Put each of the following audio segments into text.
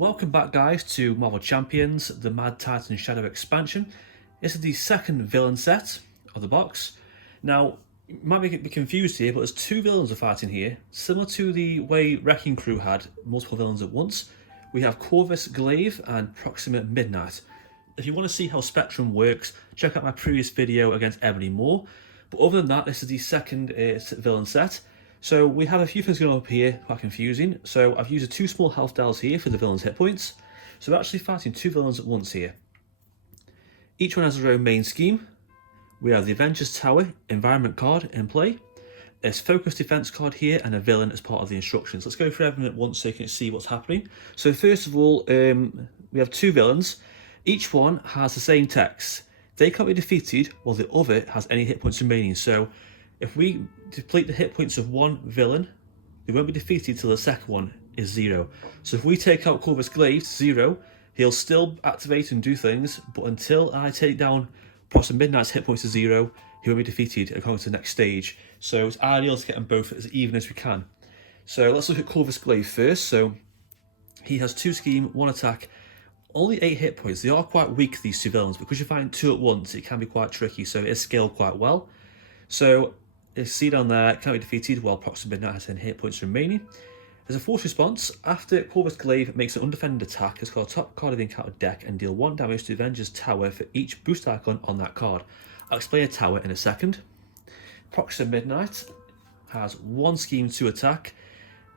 Welcome back guys to Marvel Champions, the Mad Titan Shadow expansion. This is the second villain set of the box. Now, you might be confused here, but there's two villains are fighting here. Similar to the way Wrecking Crew had multiple villains at once, we have Corvus Glaive and Proxima Midnight. If you want to see how Spectrum works, check out my previous video against Ebony Moore. But other than that, this is the second villain set. So we have a few things going on up here, quite confusing. So I've used two small health dials here for the villains' hit points. So we're actually fighting two villains at once here. Each one has their own main scheme. We have the Avengers Tower environment card in play. There's focus defense card here and a villain as part of the instructions. Let's go through everything at once so you can see what's happening. So first of all, we have two villains. Each one has the same text. They can't be defeated while the other has any hit points remaining. So if we deplete the hit points of one villain, they won't be defeated till the second one is 0. So if we take out Corvus Glaive to 0, he'll still activate and do things, but until I take down Proxima Midnight's hit points to 0, he won't be defeated according to the next stage. So it's ideal to get them both as even as we can. So let's look at Corvus Glaive first. So he has 2 scheme, 1 attack, only 8 hit points. They are quite weak, these two villains, because you're fighting 2 at once, it can be quite tricky, so it is scaled quite well. So you see down there, can't be defeated while Proxima Midnight has 10 hit points remaining. As a force response, after Corvus Glaive makes an undefended attack, it's called top card of the encounter deck and deal 1 damage to the Avengers Tower for each boost icon on that card. I'll explain a tower in a second. Proxima Midnight has 1 scheme to attack,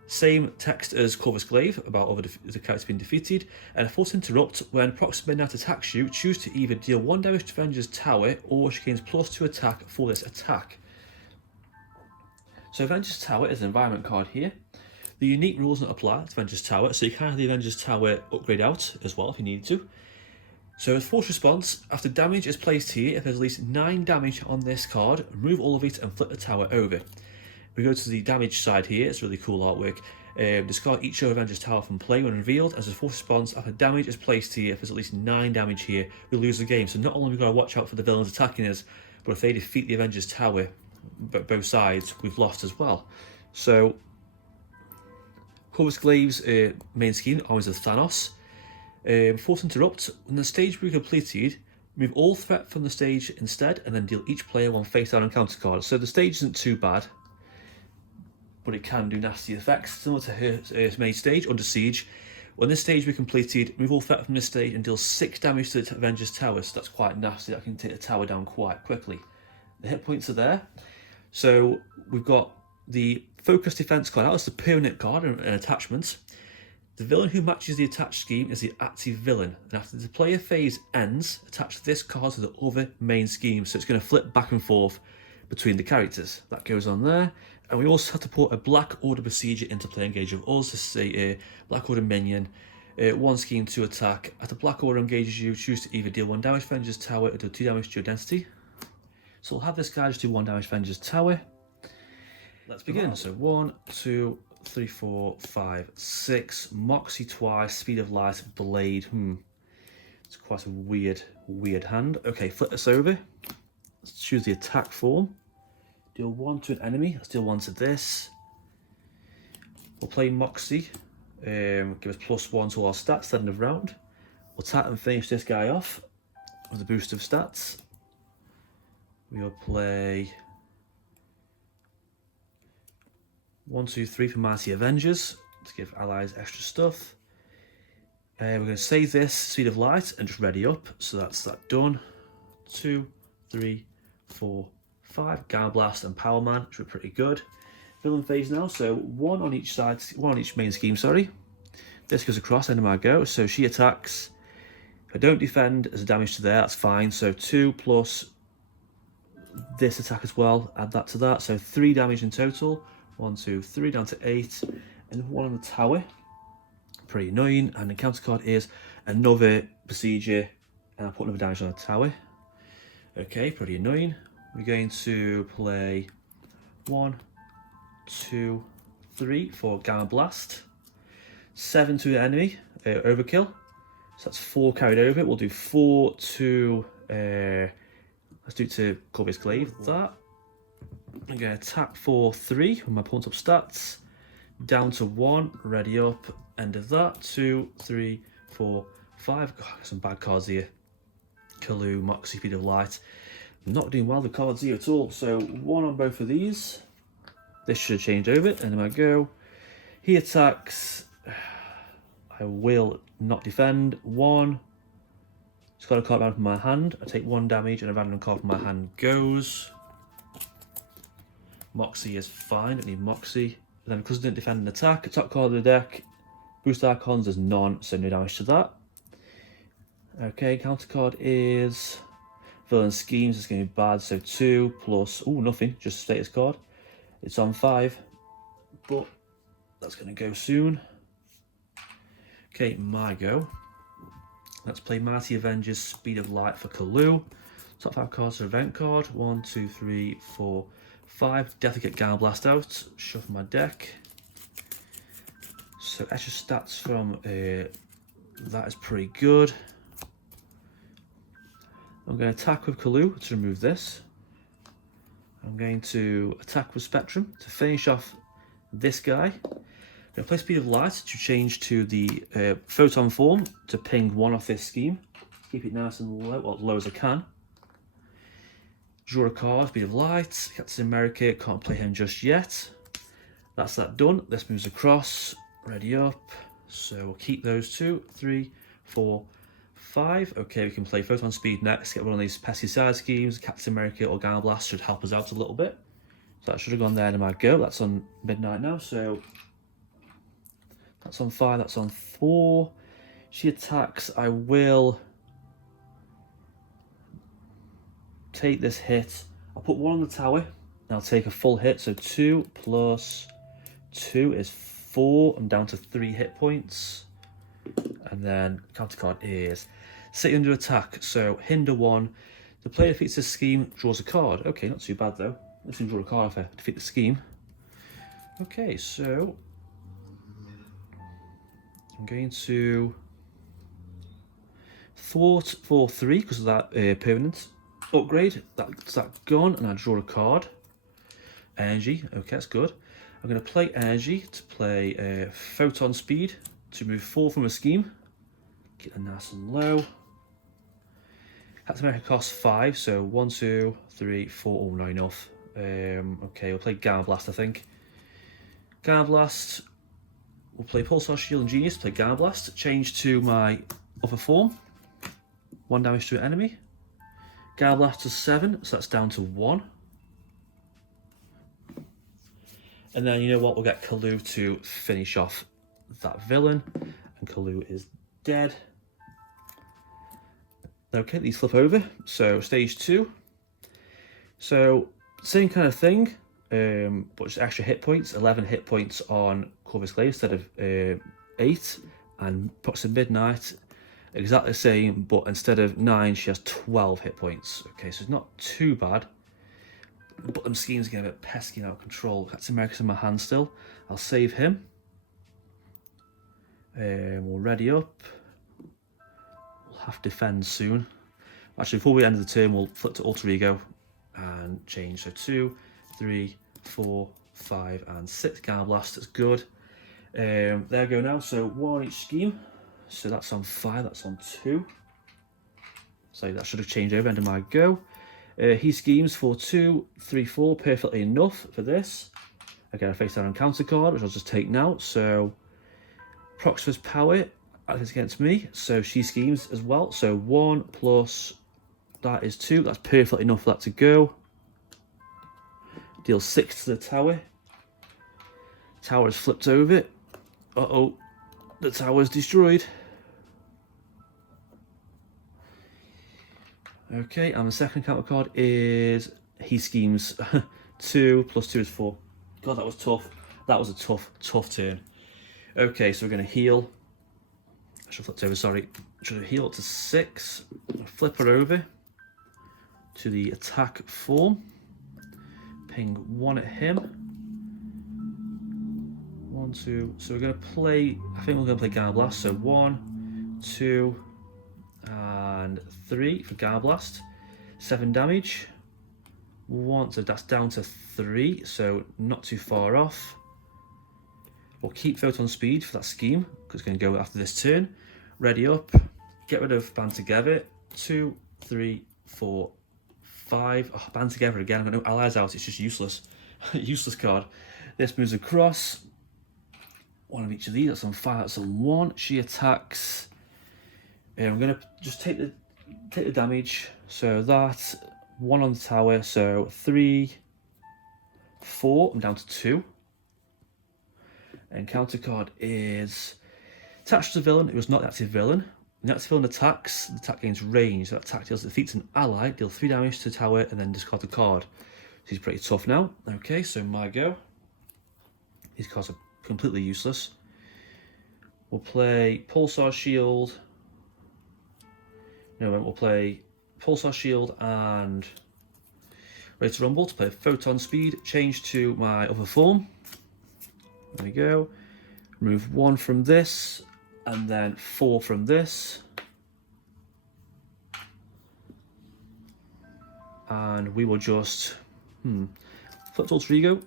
same text as Corvus Glaive about the character being defeated, and a force interrupt. When Proxima Midnight attacks you, choose to either deal 1 damage to Avengers Tower or she gains +2 attack for this attack. So Avengers Tower is an environment card here. The unique rules don't apply to Avengers Tower, so you can have the Avengers Tower upgrade out as well if you need to. So as force response, after damage is placed here, if there's at least 9 damage on this card, remove all of it and flip the tower over. We go to the damage side here, it's really cool artwork. Discard each Avengers Tower from play when revealed. As a force response, after damage is placed here, if there's at least 9 damage here, we lose the game. So not only have we got to watch out for the villains attacking us, but if they defeat the Avengers Tower, both sides, we've lost as well. So Corvus Glaive's main scheme always is Thanos. Force interrupt. When the stage will be completed, remove all threat from the stage instead, and then deal each player 1 face down encounter card. So the stage isn't too bad, but it can do nasty effects similar to her main stage, Under Siege. When this stage will be completed, remove all threat from this stage and deal 6 damage to the Avengers Tower. So that's quite nasty. That can take the tower down quite quickly. The hit points are there. So we've got the focus defense card out as the permanent card and attachments. The villain who matches the attached scheme is the active villain, and after the player phase ends, attach this card to the other main scheme, so it's going to flip back and forth between the characters. That goes on there. And we also have to put a Black Order procedure into play engage with us. This is a Black Order minion. 1 scheme to attack. After Black Order engages you, choose to either deal 1 damage to Avengers Tower or deal 2 damage to your identity. So we'll have this guy just do 1 damage to Avengers Tower. Let's begin. So 1, 2, 3, 4, 5, 6. Moxie twice, Speed of Light, Blade. It's quite a weird hand. Okay, flip this over. Let's choose the attack form. Deal 1 to an enemy. Let's deal 1 to this. We'll play Moxie. Give us +1 to our stats end of round. We'll tap and finish this guy off with a boost of stats. We'll play 1, 2, 3 for Mighty Avengers to give allies extra stuff. We're going to save this Speed of Light and just ready up. So that's that done. 2, 3, 4, 5. Gamma Blast and Power Man, which were pretty good. Villain phase now. So 1 on each side, 1 on each main scheme. Sorry. This goes across. End of my go. So she attacks. If I don't defend as a damage to there, that's fine. So 2 plus this attack as well, add that to that, so 3 damage in total. 1, 2, 3, down to 8, and 1 on the tower. Pretty annoying. And the counter card is another procedure, and I'll put another damage on the tower. Okay, pretty annoying. We're going to play 1, 2, 3 for Gamma Blast. 7 to the enemy, overkill. So that's 4 carried over. We'll do 4 to let's do it to Corvus Glaive. That. I'm going to attack for 3 with my opponent's up stats. Down to 1, ready up. End of that. 2, 3, 4, 5. God, some bad cards here. Kalu, Moxie, Speed of Light. Not doing well with cards here at all. So 1 on both of these. This should have changed over. End of my go. He attacks. I will not defend. 1. Just got a card down from my hand. I take 1 damage and a random card from my hand goes. Moxie is fine. Don't need Moxie. And then because I didn't defend an attack, top card of the deck. Boost Archons is none, so no damage to that. Okay, counter card is Villain Schemes. It's going to be bad. So 2 plus. Oh, nothing. Just a status card. It's on 5, but that's going to go soon. Okay, my go. Let's play Mighty Avengers Speed of Light for Kalu. Top 5 cards are event card. 1, 2, 3, 4, 5. Definitely get Gale Blast out. Shuffle my deck. So extra stats from that is pretty good. I'm going to attack with Kalu to remove this. I'm going to attack with Spectrum to finish off this guy. I'm going to play Speed of Light to change to the Photon form to ping 1 off this scheme. Keep it nice and low, or as low as I can. Draw a card, Speed of Light. Captain America, can't play him just yet. That's that done. This moves across, ready up. So we'll keep those 2, 3, 4, 5. Okay, we can play Photon Speed next. Get one of these pesky side schemes. Captain America or Gale Blast should help us out a little bit. So that should have gone there in my go. That's on midnight now, so that's on 5, that's on 4. She attacks. I will take this hit. I'll put 1 on the tower, and I'll take a full hit. So 2 plus 2 is 4. I'm down to 3 hit points. And then counter card is City under attack. So hinder 1. The player defeats this scheme, draws a card. Okay, not too bad though. Let's draw a card if I defeat the scheme. Okay, so I'm going to thwart for 3 because of that permanent upgrade. That's that gone, and I draw a card. Energy, okay, that's good. I'm going to play Energy to play Photon Speed to move 4 from a scheme. Get them nice and low. Captain America costs 5, so 1, 2, 3, 4. Oh, not enough. Okay, we'll play Gamma Blast, I think. Gamma Blast. We'll play Pulsar Shield and Genius, play Gamma Blast, change to my other form. 1 damage to an enemy. Gamma Blast to 7, so that's down to 1. And then, you know what, we'll get Kalu to finish off that villain. And Kalu is dead. Okay, these flip over. So, stage 2. So, same kind of thing, but just extra hit points. 11 hit points on Corvus Glaive instead of 8, and Proxima Midnight exactly the same, but instead of 9 she has 12 hit points. Okay, so it's not too bad, but them schemes get a bit pesky and out of control. Captain America's in my hand still. I'll save him. We'll ready up. We'll have to defend soon. Actually, before we end the turn, we'll flip to Alter Ego and change. So 2, 3, 4, 5, and 6. Gamma Blast, that's good. There we go now. So 1 on each scheme. So that's on 5, that's on 2. So that should have changed over. End of my go. He schemes for 2, 3, 4. Perfectly enough for this. Again, I face down on counter card, which I'll just take now. So Proxima's power acts against me. So she schemes as well. So 1 plus that is 2. That's perfectly enough for that to go. Deal 6 to the tower. Tower is flipped over. Uh-oh. The tower is destroyed. Okay, and the second counter card is he schemes. 2 plus 2 is 4. God, that was tough. That was a tough turn. Okay, so we're going to heal. I should flip it over, sorry. Should heal up to 6. Flip her over to the attack form. Ping 1 at him. 1, 2. So we're going to play, I think we're going to play Gamma Blast. So 1, 2, and 3 for Gamma Blast. 7 damage. 1, so that's down to 3, so not too far off. We'll keep photon speed for that scheme, because it's going to go after this turn. Ready up, get rid of band together. 2, 3, 4, 5. Oh, band together again. I'm going to allies out, it's just useless. Useless card. This moves across. One of each of these, that's on 5, that's on 1. She attacks. I'm going to just take the damage. So that's 1 on the tower, so 3, 4, I'm down to 2. And counter card is attached to the villain. It was not the active villain. When the active villain attacks, the attack gains range. So that attack defeats an ally, deal 3 damage to the tower, and then discard the card. So he's pretty tough now. Okay, so my go. These cards are completely useless. We'll play Pulsar Shield. No, we'll play Pulsar Shield and Ready to Rumble to play Photon Speed. Change to my other form. There we go. Remove 1 from this, and then 4 from this. And we will just flip to Alter Ego,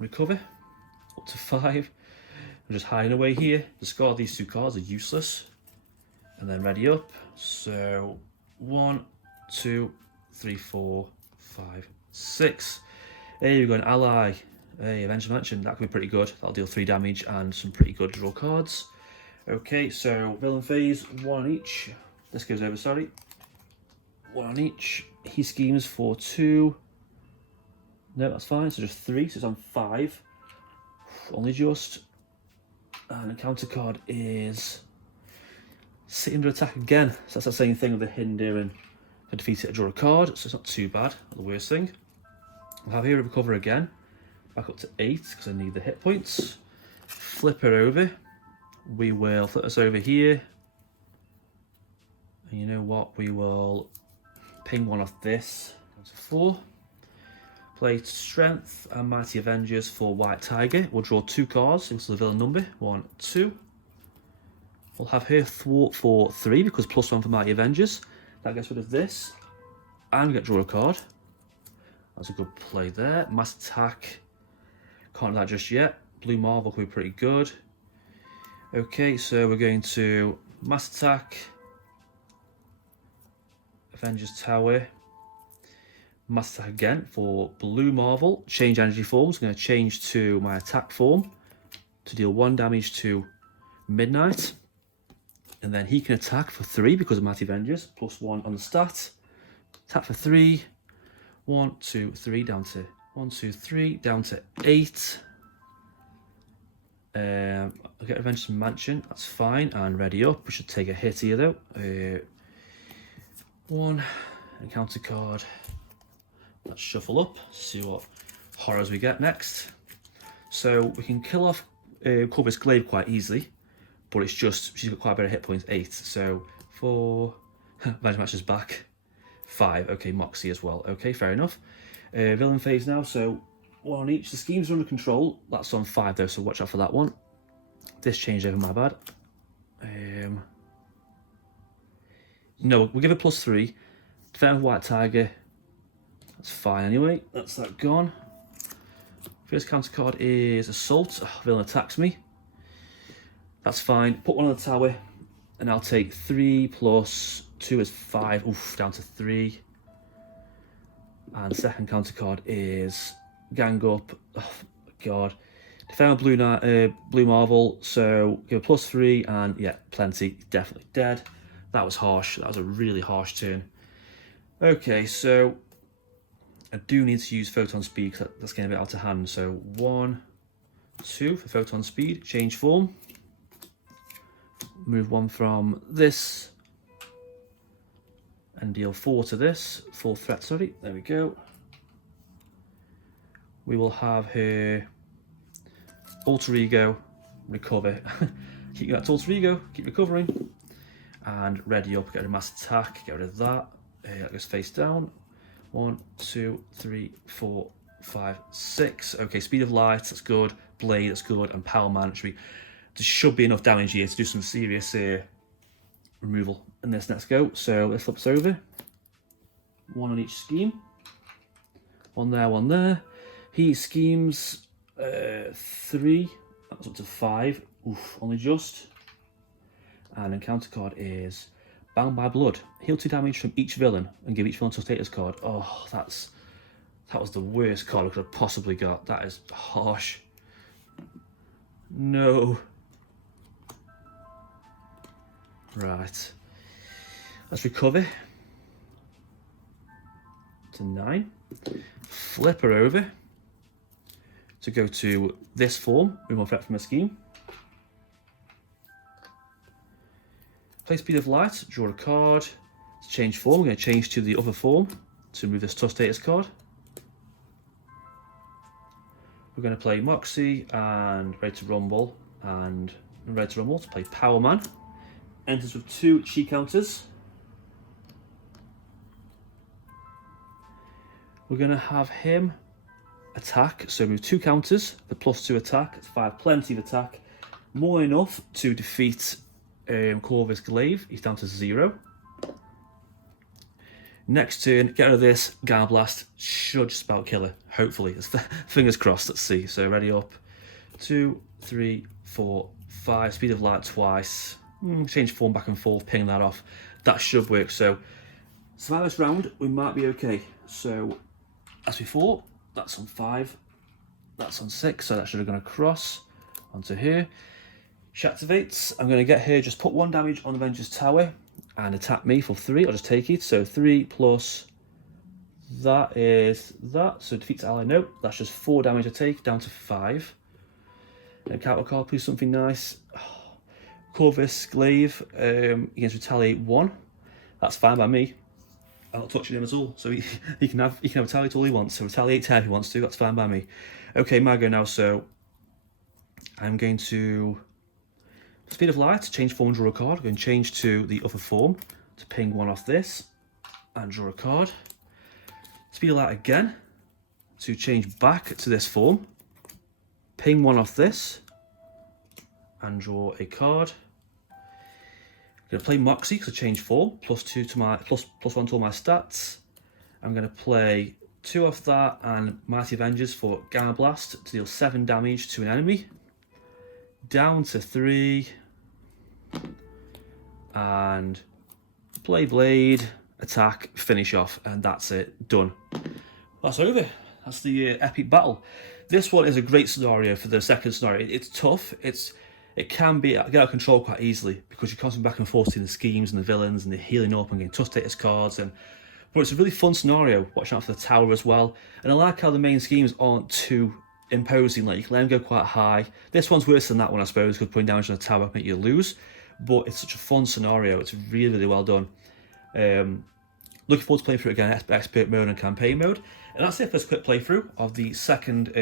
recover, up to 5. I'm just hiding away here. Discard these 2 cards, are useless. And then ready up. So 1, 2, 3, 4, 5, 6. There you go, an ally. Hey, Avengers Mansion, that could be pretty good. That'll deal 3 damage and some pretty good draw cards. Okay, so villain phase, 1 on each. This goes over, sorry. 1 on each. He schemes for 2. No, that's fine, so just 3, so it's on 5. Only just. And the counter card is sit under attack again. So that's the same thing with the hidden and if I defeat it, I draw a card, so it's not too bad, not the worst thing. We'll have here a recover again. Back up to 8 because I need the hit points. Flip her over. We will flip us over here. And you know what? We will ping 1 off this. Down to 4. Play Strength and Mighty Avengers for White Tiger. We'll draw 2 cards into the villain number. 1, 2. We'll have her Thwart for 3 because +1 for Mighty Avengers. That gets rid of this. And we get to draw a card. That's a good play there. Mass Attack. Can't do that just yet. Blue Marvel could be pretty good. Okay, so we're going to Mass Attack, Avengers Tower, Mass Attack again for Blue Marvel. Change energy forms. I'm going to change to my attack form to deal 1 damage to Midnight. And then he can attack for 3 because of Mighty Avengers, +1 on the stat. Attack for 3. 1, 2, 3, down to 1, 2, 3, down to 8. I'll get Avengers Mansion, that's fine, and ready up. We should take a hit here though. 1, encounter card. Let's shuffle up, see what horrors we get next. So we can kill off Corvus Glaive quite easily, but it's just, she's got quite a bit of hit points, 8. So 4, Avengers Mansion's back. 5, okay, Moxie as well. Okay, fair enough. Villain phase now, so 1 on each. The schemes are under control. That's on 5 though, so watch out for that one. This changed over, my bad. No, we'll give it +3. Defend White Tiger. That's fine anyway. That's that gone. First counter card is Assault. Oh, villain attacks me. That's fine. Put 1 on the tower, and I'll take 3 + 2 is 5. Oof, down to 3. And second counter card is Gang Up. Oh god. Defend Blue Marvel. So give a +3 and yeah, plenty. Definitely dead. That was harsh. That was a really harsh turn. Okay, so I do need to use Photon Speed because that's getting a bit out of hand. So 1, 2 for Photon Speed. Change form. Move 1 from this. And deal 4 to this. 4 threat, sorry. There we go. We will have her Alter Ego, recover. Keep that Alter Ego, keep recovering. And ready up, get rid of Mass Attack, get rid of that. That goes face down. 1, 2, 3, 4, 5, 6. Okay, Speed of Light, that's good. Blade, that's good. And Power Man, there should be enough damage here to do some serious removal in this next go. So this flips over. 1 on each scheme. 1 there, 1 there. He schemes 3, that's up to 5, oof, only just. And encounter card is Bound by Blood. Heal 2 damage from each villain and give each villain a status card. Oh, that was the worst card I could have possibly got. That is harsh. No. Right. Let's recover to 9. Flip her over to go to this form. Remove effect from a scheme. Play Speed of Light, draw a card. To change form, we're going to change to the other form to remove this tough status card. We're going to play Moxie and Ready to Rumble and Ready to Rumble to play Power Man. Enters with 2 chi counters. We're going to have him attack, so move 2 counters, the +2 attack, it's 5, plenty of attack, more than enough to defeat Corvus Glaive. He's down to 0. Next turn, get rid of this, Gamma Blast, should just about kill her, hopefully. Fingers crossed, let's see. So ready up, 2, 3, 4, 5, Speed of Light twice, change form back and forth, ping that off. That should work, so survive this round, we might be okay. So, as before, that's on 5, that's on 6, so that should have gone across onto here. She activates, I'm going to get her, just put 1 damage on Avengers Tower and attack me for 3, I'll just take it. So 3 plus that is that, so defeats ally, no, that's just 4 damage I take, down to 5. And counter card, please something nice. Corvus Glaive, against retaliate 1, that's fine by me. I'm not touching him at all, so he can have retaliate all he wants, so retaliate 10 if he wants to, that's fine by me. Okay, my go now, so I'm going to Speed of Light, change form and draw a card. I'm going to change to the other form to ping 1 off this and draw a card. Speed of Light again to change back to this form, ping 1 off this and draw a card. I'm going to play Moxie because I change form, +2 to my +1 to all my stats. I'm going to play 2 off that and Mighty Avengers for Gamma Blast to deal 7 damage to an enemy. Down to 3 and Blade, attack, finish off, and that's it, done. That's over. That's the epic battle. This one is a great scenario for the second scenario. It's tough. It can be get out of control quite easily because you're constantly back and forth in the schemes and the villains and the healing up and getting tough status cards. But it's a really fun scenario. Watching out for the tower as well. And I like how the main schemes aren't too imposing, like you can let them go quite high. This one's worse than that one, I suppose, because putting damage on a tower make you lose. But it's such a fun scenario. It's really, really well done. Looking forward to playing through it again, expert mode and campaign mode. And that's it for this quick playthrough of the second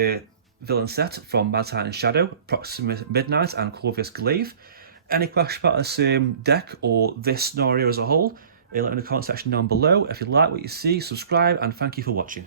villain set from Mad Titan Shadow, Proxima Midnight and Corvus Glaive. Any questions about this deck or this scenario as a whole, let me know in the comment section down below. If you like what you see, subscribe, and thank you for watching.